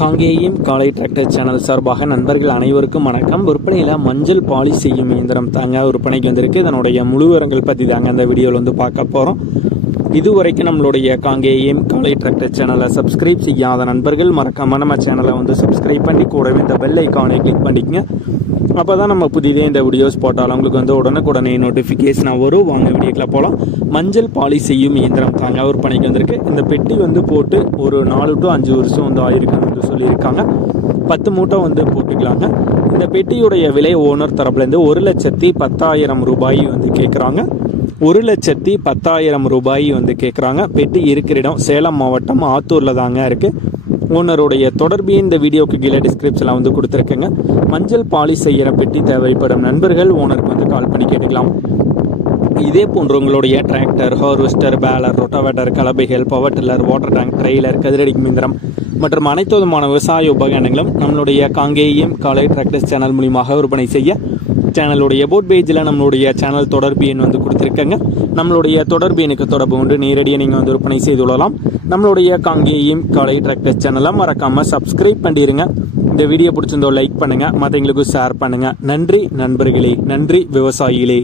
காங்கேயம் காலை tractor channel சார்பாக நண்பர்கள் அனைவருக்கும் வணக்கம். விற்பனையில் மஞ்சள் பாலிஷ் செய்யும் இயந்திரம் தாங்க விற்பனைக்கு வந்திருக்கு. இதனுடைய முழு விவரங்கள் பற்றி தாங்க அந்த வீடியோவில் வந்து பார்க்க போகிறோம் இதுவரைக்கும் நம்மளுடைய காங்கேயம் காலை டிராக்டர் சேனலை சப்ஸ்கிரைப் செய்யாத நண்பர்கள் மறக்காம நம்ம சேனலை வந்து சப்ஸ்கிரைப் பண்ணி கூடவே இந்த பெல் ஐக்கானை கிளிக் பண்ணிக்கங்க. அப்போ தான் நம்ம புதிதே இந்த வீடியோஸ் போட்டாலும் உங்களுக்கு வந்து உடனுக்குடனே நோட்டிஃபிகேஷனாக வரும். வாங்க வீடியோக்கில் போகலாம் மஞ்சள் பாலி செய்யும் இயந்திரம் தாங்க விற்பனைக்கு வந்திருக்கு. இந்த பெட்டி வந்து போட்டு ஒரு நாலு டு அஞ்சு வருஷம் வந்து ஆயிருக்குன்னு வந்து சொல்லியிருக்காங்க. பத்து மூட்டை வந்து போட்டுக்கலாங்க. இந்த பெட்டியுடைய விலை ஓனர் தரப்புலேருந்து ஒரு லட்சத்தி பத்தாயிரம் ரூபாய் வந்து கேட்குறாங்க ஒரு லட்சத்தி பத்தாயிரம் ரூபாய் வந்து கேட்குறாங்க பெட்டி இருக்கிற இடம் சேலம் மாவட்டம் ஆத்தூரில் தாங்க இருக்குது ஓனருடைய தொடர்பு இந்த வீடியோக்கு கீழே டிஸ்கிரிப்ஷனில் வந்து கொடுத்துருக்கேங்க. மஞ்சள் பாலிஷ் செய்கிற பெட்டி தேவைப்படும் நண்பர்கள் ஓனருக்கு வந்து கால் பண்ணி கேட்டுக்கலாம். இதே போன்று உங்களுடைய tractor harvester baler rotavator கலபைகள் power tiller water tank trailer கதிரடிக்கு மிந்திரம் மற்றும் அனைத்து விதமான விவசாய உபகரணங்களும் நம்மளுடைய காங்கேயம் காலை டிராக்டர்ஸ் சேனல் மூலியமாக விற்பனை செய்ய சேனலுடைய போட் பேஜில் நம்மளுடைய சேனல் தொடர்பு எண் வந்து கொடுத்துருக்கேங்க. நம்மளுடைய தொடர்பு எனக்கு தொடர்பு கொண்டு நேரடியாக நீங்கள் வந்து விற்பனை செய்து கொள்ளலாம். நம்மளுடைய காங்கேயம் காலை டிராக்டர்ஸ் சேனலை மறக்காமல் சப்ஸ்கிரைப் பண்ணிடுங்க இந்த வீடியோ பிடிச்சிருந்தோ லைக் பண்ணுங்கள் மற்றவங்களுக்கும் ஷேர் பண்ணுங்கள் நன்றி நண்பர்களே. நன்றி விவசாயிகளே.